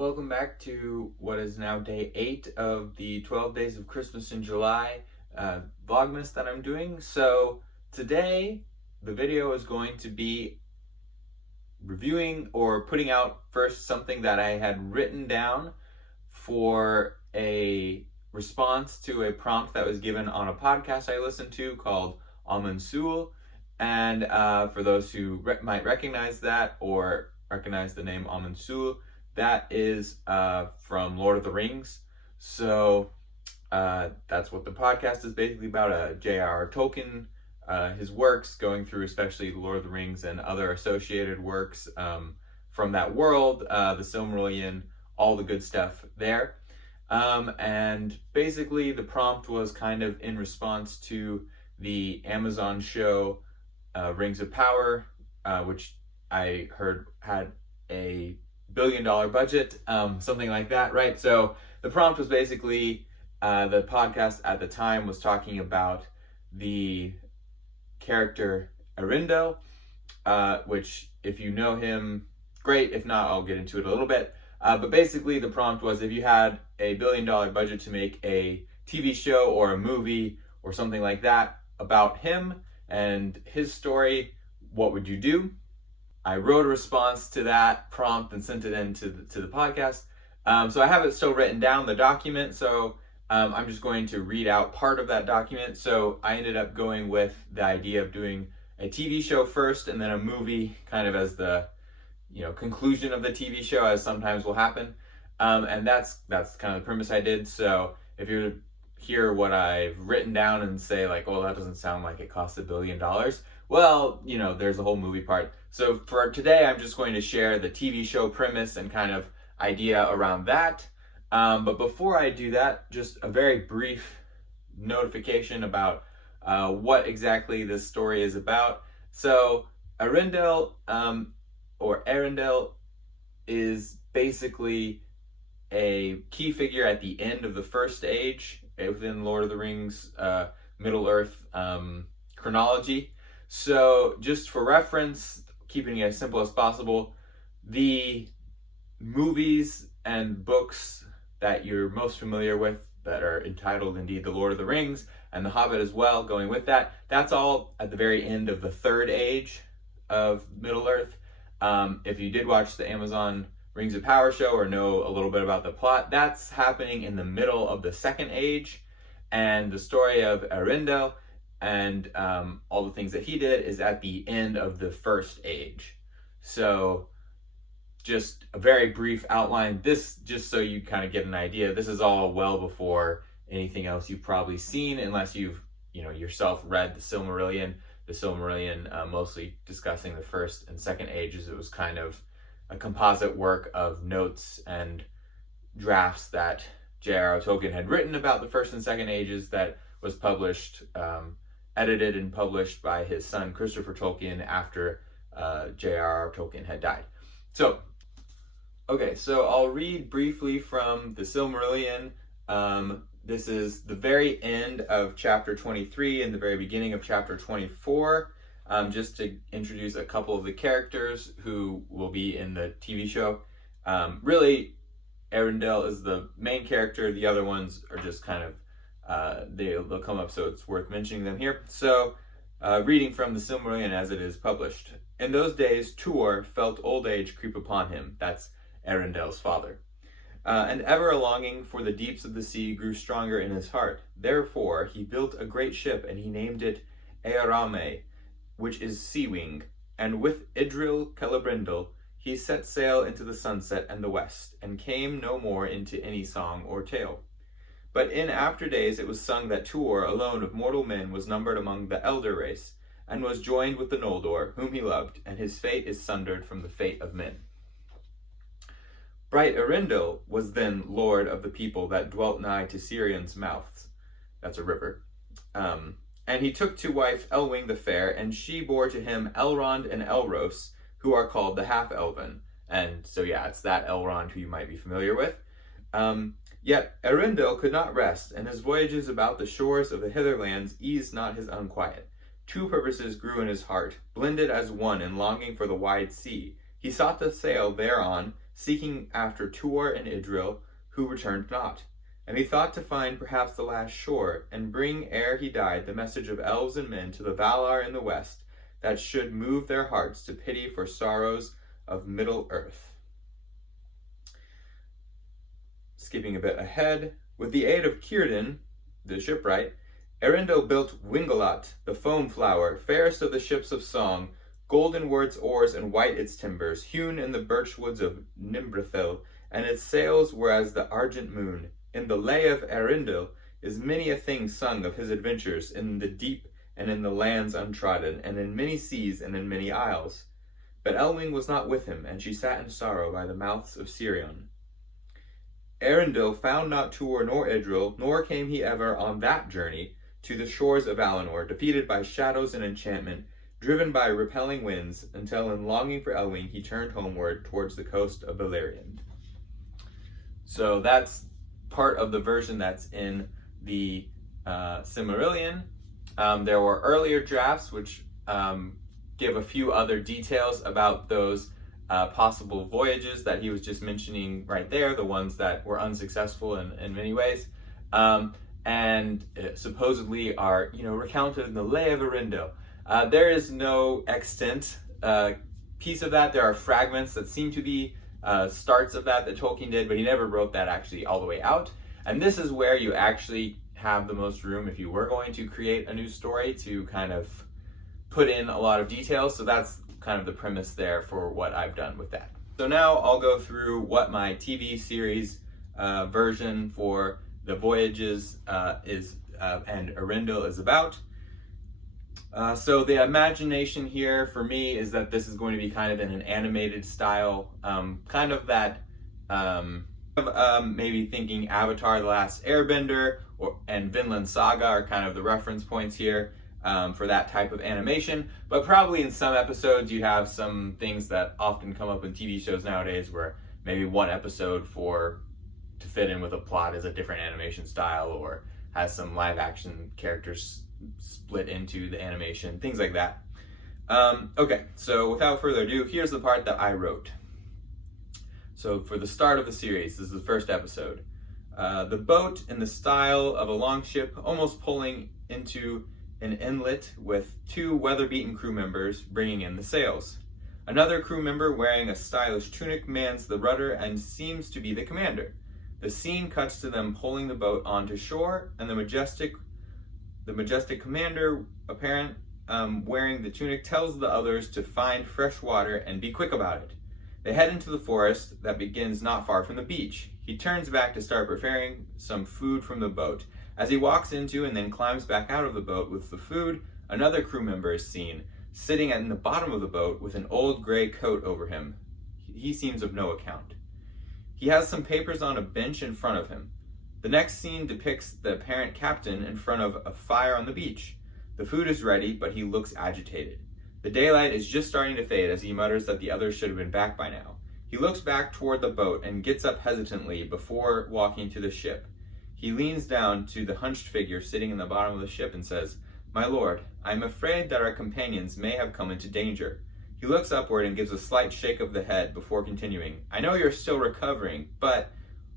Welcome back to what is now day 8 of the 12 Days of Christmas in July Vlogmas that I'm doing. So today the video is going to be reviewing or putting out first something that I had written down for a response to a prompt that was given on a podcast I listened to called Sul. And for those who might recognize that or recognize the name Sul, that is from Lord of the Rings. So that's what the podcast is basically about, J.R.R. Tolkien, his works, going through especially Lord of the Rings and other associated works from that world, the Silmarillion, all the good stuff there. And basically the prompt was kind of in response to the Amazon show Rings of Power, which I heard had a $1 billion budget, something like that, right? So the prompt was basically, the podcast at the time was talking about the character Earendil, which if you know him, great. If not, I'll get into it a little bit. But basically the prompt was, if you had a $1 billion budget to make a TV show or a movie or something like that about him and his story, what would you do? I wrote a response to that prompt and sent it in to the podcast. So I have it still written down, the document. So I'm just going to read out part of that document. So I ended up going with the idea of doing a TV show first and then a movie kind of as the conclusion of the TV show, as sometimes will happen. And that's kind of the premise I did. So if you hear what I've written down and say like, oh, that doesn't sound like it cost $1 billion. Well, there's a whole movie part. So for today, I'm just going to share the TV show premise and kind of idea around that. But before I do that, just a very brief notification about what exactly this story is about. So Earendil, or Earendil, is basically a key figure at the end of the first age within Lord of the Rings Middle-earth chronology. So just for reference, keeping it as simple as possible, the movies and books that you're most familiar with that are entitled indeed The Lord of the Rings and The Hobbit as well, going with that, that's all at the very end of the third age of Middle-earth. If you did watch the Amazon Rings of Power show or know a little bit about the plot, that's happening in the middle of the second age. And the story of Earendil and all the things that he did is at the end of the first age. So just a very brief outline. This, just so you kind of get an idea, this is all well before anything else you've probably seen, unless you've yourself read the Silmarillion. The Silmarillion mostly discussing the first and second ages. It was kind of a composite work of notes and drafts that J.R.R. Tolkien had written about the first and second ages that was published, edited and published by his son Christopher Tolkien after J.R.R. Tolkien had died. So I'll read briefly from the Silmarillion. This is the very end of chapter 23 and the very beginning of chapter 24, just to introduce a couple of the characters who will be in the TV show. Really, Earendil is the main character. The other ones are just kind of, they'll come up, so it's worth mentioning them here. So, reading from the Silmarillion as it is published. In those days, Tuor felt old age creep upon him. That's Earendil's father. And ever a longing for the deeps of the sea grew stronger in his heart. Therefore, he built a great ship, and he named it Eorame, which is sea-wing. And with Idril Celebrimbor, he set sail into the sunset and the west, and came no more into any song or tale. But in after days it was sung that Tuor alone of mortal men was numbered among the elder race, and was joined with the Noldor, whom he loved, and his fate is sundered from the fate of men. Bright Earendil was then lord of the people that dwelt nigh to Sirion's mouths. That's a river. And he took to wife Elwing the fair, and she bore to him Elrond and Elros, who are called the half-elven. And so yeah, it's that Elrond who you might be familiar with. Yet Earendil could not rest, and his voyages about the shores of the hitherlands eased not his unquiet. Two purposes grew in his heart, blended as one in longing for the wide sea. He sought to sail thereon, seeking after Tuor and Idril, who returned not. And he thought to find perhaps the last shore, and bring ere he died the message of elves and men to the Valar in the west, that should move their hearts to pity for sorrows of Middle Earth. Skipping a bit ahead, with the aid of Círdan, the shipwright, Earendil built Wingalat, the foam flower, fairest of the ships of song. Golden were its oars and white its timbers, hewn in the birch woods of Nimbrethil, and its sails were as the argent moon. In the lay of Earendil is many a thing sung of his adventures in the deep and in the lands untrodden, and in many seas and in many isles. But Elwing was not with him, and she sat in sorrow by the mouths of Sirion. Earendil found not Tuor nor Idril, nor came he ever on that journey to the shores of Valinor, defeated by shadows and enchantment, driven by repelling winds, until in longing for Elwing he turned homeward towards the coast of Beleriand. So that's part of the version that's in the Silmarillion. There were earlier drafts which give a few other details about those possible voyages that he was just mentioning right there, the ones that were unsuccessful in many ways. And supposedly are, recounted in the Lay of Earendil. There is no extant piece of that. There are fragments that seem to be starts of that Tolkien did, but he never wrote that actually all the way out. And this is where you actually have the most room if you were going to create a new story to kind of put in a lot of details. So that's kind of the premise there for what I've done with that. So now I'll go through what my TV series version for the Voyages is and Earendil is about. So the imagination here for me is that this is going to be kind of in an animated style, kind of that maybe thinking Avatar: The Last Airbender and Vinland Saga are kind of the reference points here for that type of animation. But probably in some episodes you have some things that often come up in TV shows nowadays where maybe one episode to fit in with a plot is a different animation style or has some live action characters split into the animation, things like that. Okay, so without further ado, here's the part that I wrote. So for the start of the series, this is the first episode. The boat in the style of a longship, almost pulling into an inlet with two weather-beaten crew members bringing in the sails. Another crew member wearing a stylish tunic mans the rudder and seems to be the commander. The scene cuts to them pulling the boat onto shore, and the majestic commander, wearing the tunic, tells the others to find fresh water and be quick about it. They head into the forest that begins not far from the beach. He turns back to start preparing some food from the boat. As he walks into and then climbs back out of the boat with the food, another crew member is seen, sitting in the bottom of the boat with an old gray coat over him. He seems of no account. He has some papers on a bench in front of him. The next scene depicts the apparent captain in front of a fire on the beach. The food is ready, but he looks agitated. The daylight is just starting to fade as he mutters that the others should have been back by now. He looks back toward the boat and gets up hesitantly before walking to the ship. He leans down to the hunched figure sitting in the bottom of the ship and says, "My lord, I am afraid that our companions may have come into danger." He looks upward and gives a slight shake of the head before continuing, "I know you're still recovering, but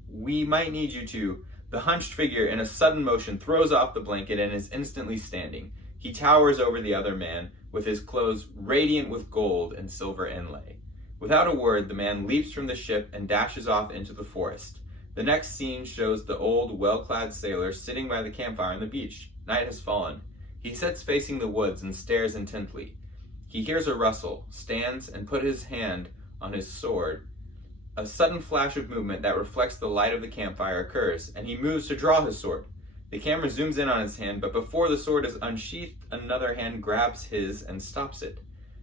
we might need you to." The hunched figure in a sudden motion throws off the blanket and is instantly standing. He towers over the other man, with his clothes radiant with gold and silver inlay. Without a word, the man leaps from the ship and dashes off into the forest. The next scene shows the old, well-clad sailor sitting by the campfire on the beach. Night has fallen. He sits facing the woods and stares intently. He hears a rustle, stands, and puts his hand on his sword. A sudden flash of movement that reflects the light of the campfire occurs, and he moves to draw his sword. The camera zooms in on his hand, but before the sword is unsheathed, another hand grabs his and stops it.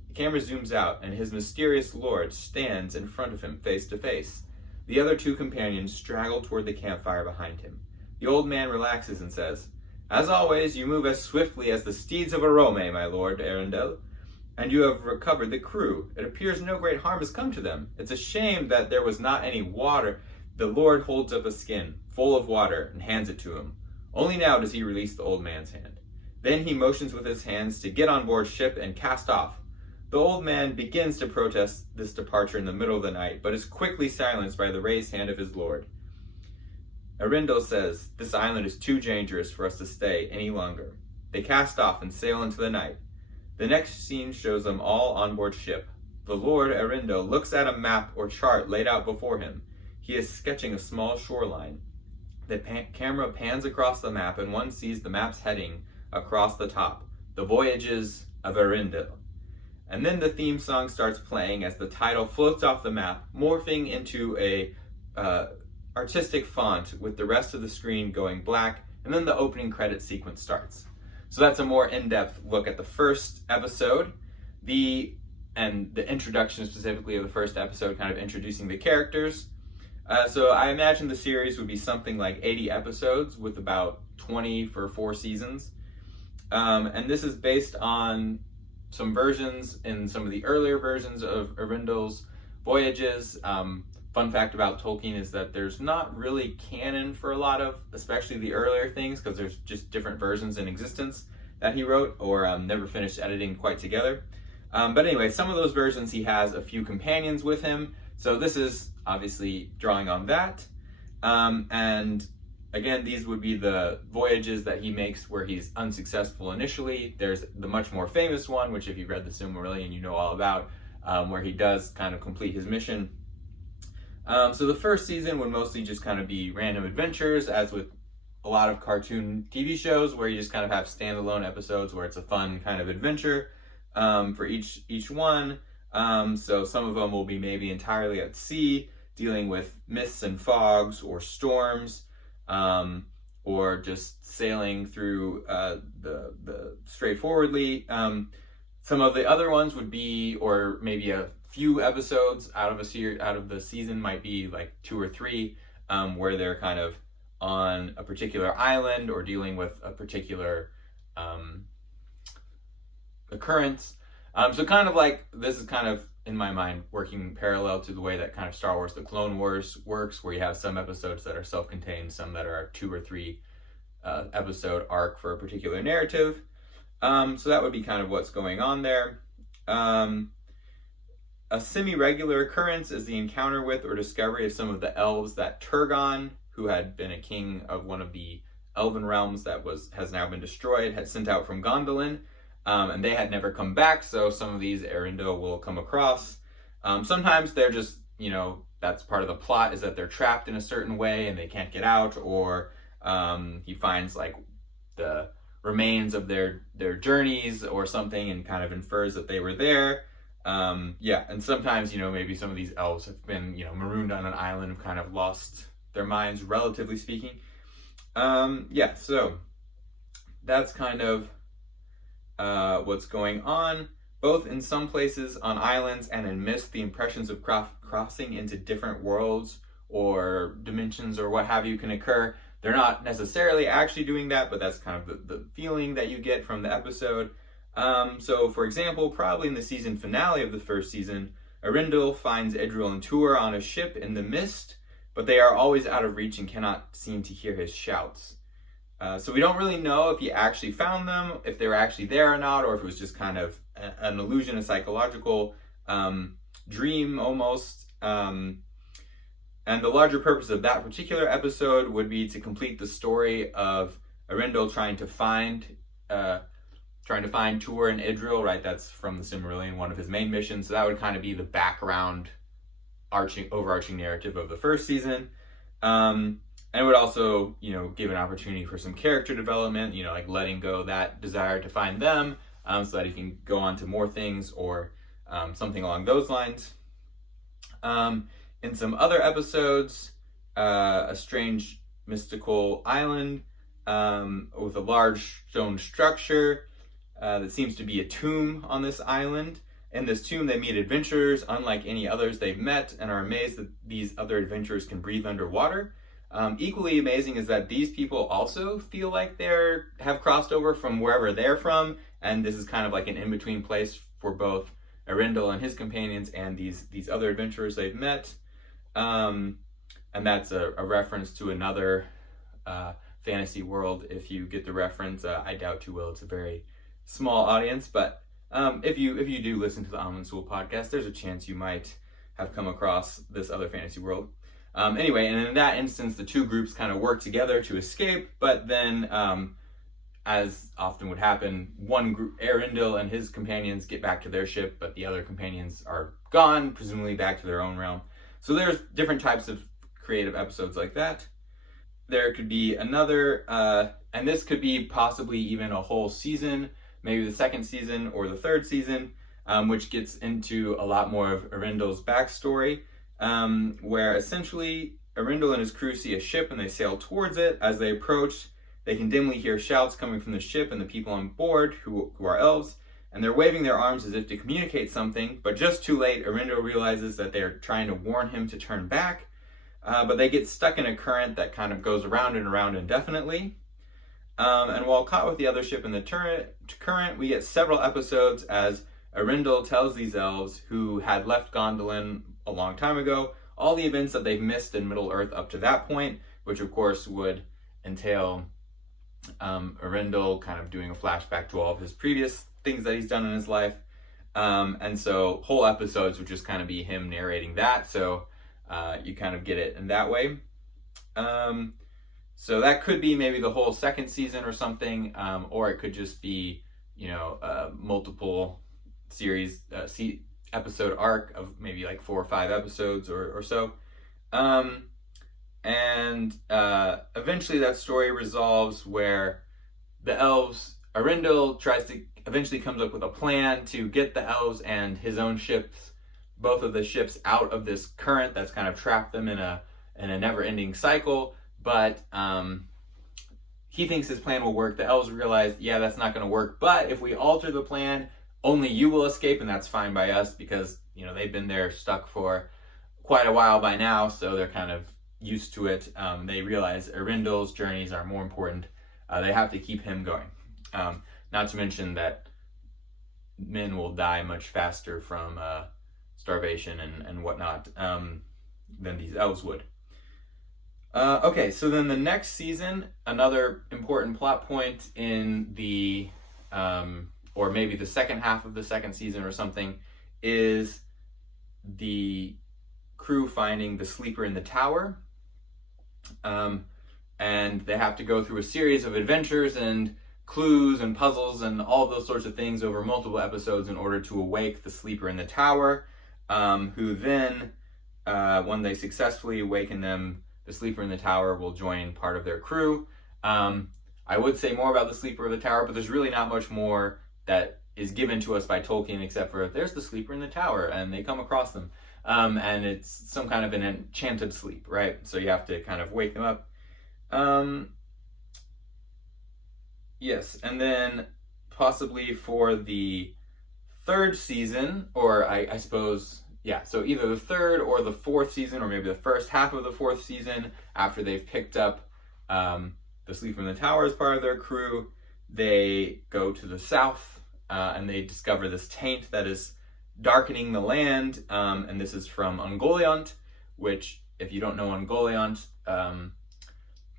The camera zooms out, and his mysterious lord stands in front of him, face to face. The other two companions straggle toward the campfire behind him. The old man relaxes and says, "As always, you move as swiftly as the steeds of Arome, my lord Earendil, and you have recovered the crew. It appears no great harm has come to them. It's a shame that there was not any water." The lord holds up a skin, full of water, and hands it to him. Only now does he release the old man's hand. Then he motions with his hands to get on board ship and cast off. The old man begins to protest this departure in the middle of the night, but is quickly silenced by the raised hand of his lord. Earendil says, "This island is too dangerous for us to stay any longer." They cast off and sail into the night. The next scene shows them all on board ship. The Lord Earendil looks at a map or chart laid out before him. He is sketching a small shoreline. The camera pans across the map and one sees the map's heading across the top, "The Voyages of Earendil." And then the theme song starts playing as the title floats off the map, morphing into a artistic font with the rest of the screen going black, and then the opening credit sequence starts. So that's a more in-depth look at the first episode, and the introduction specifically of the first episode, kind of introducing the characters. So I imagine the series would be something like 80 episodes with about 20 for 4 seasons. And this is based on some versions in some of the earlier versions of Earendil's Voyages. Fun fact about Tolkien is that there's not really canon for a lot of, especially the earlier things, because there's just different versions in existence that he wrote or never finished editing quite together. But anyway, some of those versions he has a few companions with him. So this is obviously drawing on that. And again, these would be the voyages that he makes where he's unsuccessful initially. There's the much more famous one, which if you've read the Silmarillion, you know all about, where he does kind of complete his mission. So the first season would mostly just kind of be random adventures, as with a lot of cartoon TV shows, where you just kind of have standalone episodes where it's a fun kind of adventure for each one. So some of them will be maybe entirely at sea, dealing with mists and fogs or storms, or just sailing through the straightforwardly. Some of the other ones would be, or maybe a few episodes out of the season might be like 2 or 3, where they're kind of on a particular island or dealing with a particular occurrence. So kind of like, this is kind of, in my mind, working parallel to the way that kind of Star Wars The Clone Wars works, where you have some episodes that are self-contained, some that are a 2 or 3 episode arc for a particular narrative. So that would be kind of what's going on there. A semi-regular occurrence is the encounter with or discovery of some of the elves that Turgon, who had been a king of one of the elven realms that has now been destroyed, had sent out from Gondolin. And they had never come back, so some of these Earendil will come across. Sometimes they're just, that's part of the plot, is that they're trapped in a certain way and they can't get out, or he finds like the remains of their journeys or something and kind of infers that they were there. And sometimes, maybe some of these elves have been, marooned on an island and kind of lost their minds, relatively speaking. So that's kind of what's going on. Both in some places on islands and in mist, the impressions of crossing into different worlds or dimensions or what have you can occur. They're not necessarily actually doing that, but that's kind of the feeling that you get from the episode. So for example, probably in the season finale of the first season, Earendil finds Idril and Tuor on a ship in the mist, but they are always out of reach and cannot seem to hear his shouts. So we don't really know if he actually found them, if they were actually there or not, or if it was just kind of an illusion, a psychological dream almost. And the larger purpose of that particular episode would be to complete the story of Earendil trying to find Tuor and Idril, right? That's from the Silmarillion, one of his main missions. So that would kind of be the background, overarching narrative of the first season. And it would also, give an opportunity for some character development, like letting go that desire to find them, so that he can go on to more things or something along those lines. In some other episodes, a strange mystical island with a large stone structure that seems to be a tomb on this island. In this tomb, they meet adventurers unlike any others they've met and are amazed that these other adventurers can breathe underwater. Equally amazing is that these people also feel like they have crossed over from wherever they're from, and this is kind of like an in-between place for both Earendil and his companions and these other adventurers they've met. And that's a reference to another fantasy world, if you get the reference. I doubt you will. It's a very small audience, but If you do listen to the Soul podcast, there's a chance you might have come across this other fantasy world. Anyway, and in that instance, the two groups kind of work together to escape, but then, as often would happen, one group, Earendil and his companions, get back to their ship, but the other companions are gone, presumably back to their own realm. So there's different types of creative episodes like that. There could be another, and this could be possibly even a whole season, maybe the second season or the third season, which gets into a lot more of Earendil's backstory, where essentially Earendil and his crew see a ship and they sail towards it. As they approach, they can dimly hear shouts coming from the ship and the people on board, who are elves, and they're waving their arms as if to communicate something, but just too late, Earendil realizes that they're trying to warn him to turn back, but they get stuck in a current that kind of goes around and around indefinitely. And while caught with the other ship in the current, we get several episodes as Earendil tells these elves, who had left Gondolin a long time ago, all the events that they've missed in Middle-earth up to that point, which of course would entail Earendil kind of doing a flashback to all of his previous things that he's done in his life. And so whole episodes would just kind of be him narrating that, so you kind of get it in that way. So that could be maybe the whole second season or something, or it could just be, multiple series, episode arc of maybe like 4 or 5 episodes or so. And eventually that story resolves where the elves, Earendil eventually comes up with a plan to get the elves and his own ships, both of the ships, out of this current that's kind of trapped them in a never-ending cycle. But he thinks his plan will work. The elves realize, yeah, that's not going to work. But if we alter the plan, only you will escape, and that's fine by us because, they've been there stuck for quite a while by now, so they're kind of used to it. They realize Earendil's journeys are more important. They have to keep him going. Not to mention that men will die much faster from starvation and whatnot than these elves would. Okay, so then the next season, another important plot point in the, or maybe the second half of the second season or something, is the crew finding the sleeper in the tower. And they have to go through a series of adventures and clues and puzzles and all those sorts of things over multiple episodes in order to awake the sleeper in the tower, who then, when they successfully awaken them, the sleeper in the tower will join part of their crew. I would say more about the sleeper of the tower, but there's really not much more that is given to us by Tolkien except for there's the sleeper in the tower and they come across them. And it's some kind of an enchanted sleep, right? So you have to kind of wake them up. Yes, and then possibly for the third season, or I suppose, yeah, so either the third or the fourth season, or maybe the first half of the fourth season, after they've picked up the sleeper in the tower as part of their crew, they go to the south and they discover this taint that is darkening the land, and this is from Ungoliant, which, if you don't know Ungoliant,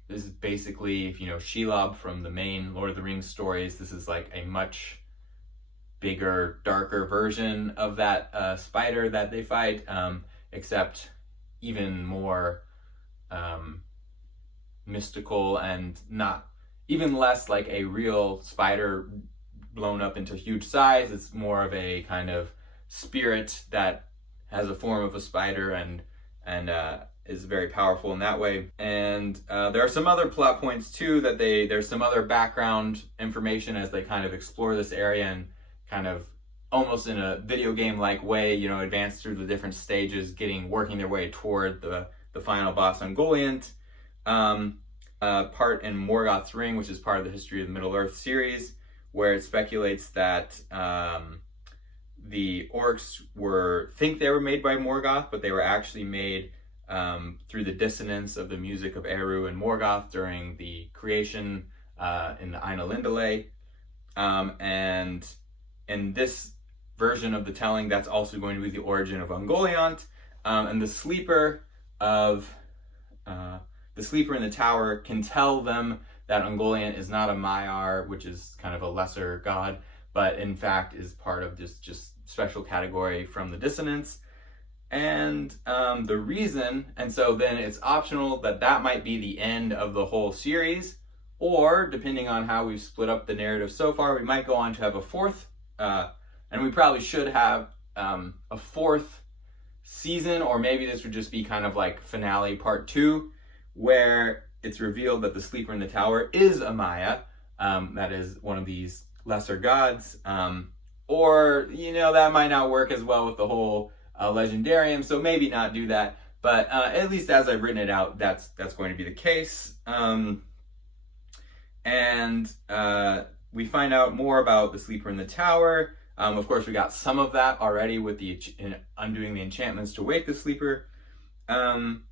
this is basically, if you know Shelob from the main Lord of the Rings stories, this is like a much bigger, darker version of that spider that they fight, except even more mystical and not even less like a real spider blown up into huge size. It's more of a kind of spirit that has a form of a spider and is very powerful in that way. And there are some other plot points too that there's some other background information as they kind of explore this area and kind of almost in a video game like way, advance through the different stages, working their way toward the final boss Ungoliant. Part in Morgoth's Ring, which is part of the History of the Middle-earth series, where it speculates that the orcs think they were made by Morgoth, but they were actually made through the dissonance of the music of Eru and Morgoth during the creation in the Ainulindale. And in this version of the telling, that's also going to be the origin of Ungoliant. And the sleeper in the tower can tell them that Ungoliant is not a Maiar, which is kind of a lesser god, but in fact is part of this just special category from the dissonance. And the reason, and so then it's optional that might be the end of the whole series, or depending on how we've split up the narrative so far, we might go on to have a fourth, and we probably should have a fourth season, or maybe this would just be kind of like finale part 2, where it's revealed that the sleeper in the tower is a Maya, that is one of these lesser gods, or, you know, that might not work as well with the whole legendarium, so maybe not do that, but at least as I've written it out, that's going to be the case. And we find out more about the sleeper in the tower. Of course, we got some of that already with the undoing the enchantments to wake the sleeper. And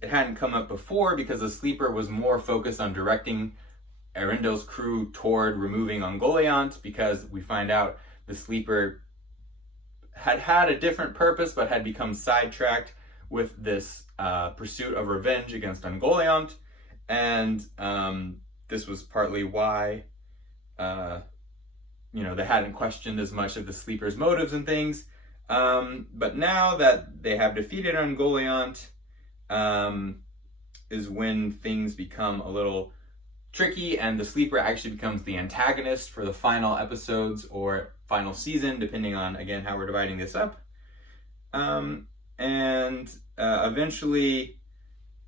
it hadn't come up before because the sleeper was more focused on directing Earendil's crew toward removing Ungoliant, because we find out the sleeper had a different purpose but had become sidetracked with this pursuit of revenge against Ungoliant. And this was partly why they hadn't questioned as much of the sleeper's motives and things. But now that they have defeated Ungoliant, is when things become a little tricky, and the sleeper actually becomes the antagonist for the final episodes or final season, depending on, again, how we're dividing this up. Eventually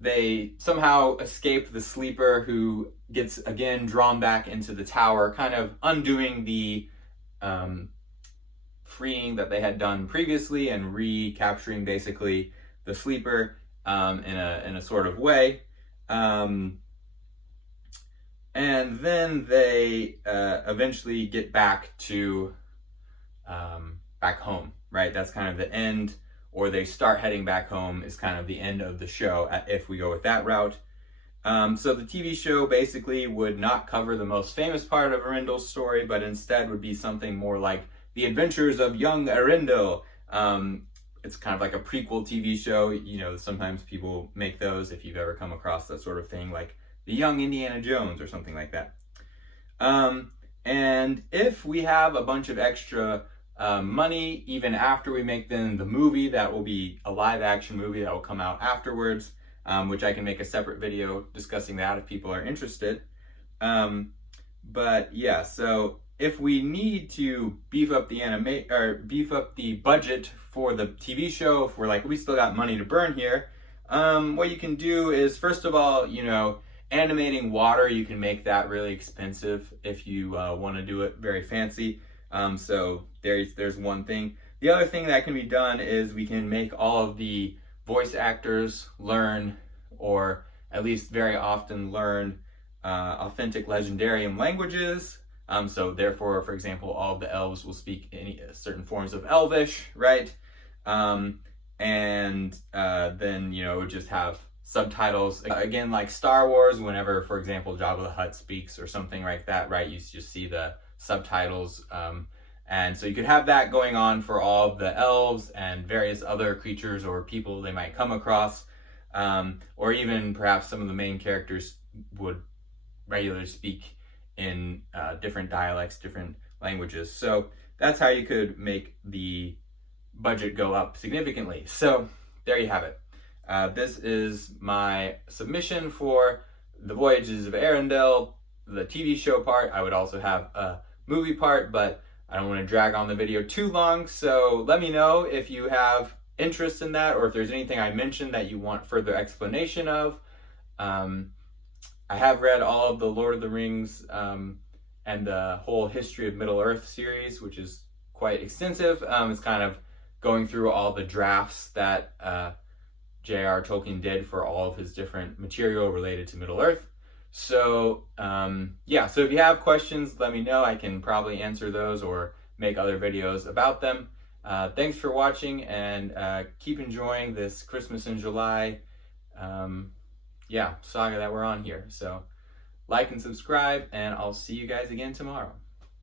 they somehow escape the sleeper, who gets again drawn back into the tower, kind of undoing the freeing that they had done previously and recapturing basically the sleeper in a sort of way. And then they eventually get back to back home, right? That's kind of the end, or they start heading back home is kind of the end of the show if we go with that route. So the TV show basically would not cover the most famous part of Earendil's story, but instead would be something more like The Adventures of Young Earendil. It's kind of like a prequel TV show. You know, sometimes people make those, if you've ever come across that sort of thing, like The Young Indiana Jones or something like that. And if we have a bunch of extra money, even after we make then the movie, that will be a live action movie that will come out afterwards, which I can make a separate video discussing that if people are interested. But yeah, so if we need to beef up the budget for the TV show, if we're like, we still got money to burn here, what you can do is, first of all, animating water, you can make that really expensive if you want to do it very fancy. So there's one thing. The other thing that can be done is we can make all of the voice actors learn, or at least very often learn, authentic legendarium languages. So therefore, for example, all of the elves will speak certain forms of Elvish, right? And then, it would just have subtitles. Again, like Star Wars, whenever, for example, Jabba the Hutt speaks or something like that, right? You just see the subtitles. And so you could have that going on for all of the elves and various other creatures or people they might come across. Or even perhaps some of the main characters would regularly speak in different dialects, different languages. So that's how you could make the budget go up significantly. So there you have it. This is my submission for the Voyages of Earendil, the TV show part. I would also have a movie part, but I don't want to drag on the video too long. So let me know if you have interest in that, or if there's anything I mentioned that you want further explanation of. I have read all of the Lord of the Rings and the whole History of Middle-earth series, which is quite extensive. It's kind of going through all the drafts that J.R. Tolkien did for all of his different material related to Middle-earth. So, so if you have questions, let me know. I can probably answer those or make other videos about them. Thanks for watching, and keep enjoying this Christmas in July saga that we're on here. So like and subscribe, and I'll see you guys again tomorrow.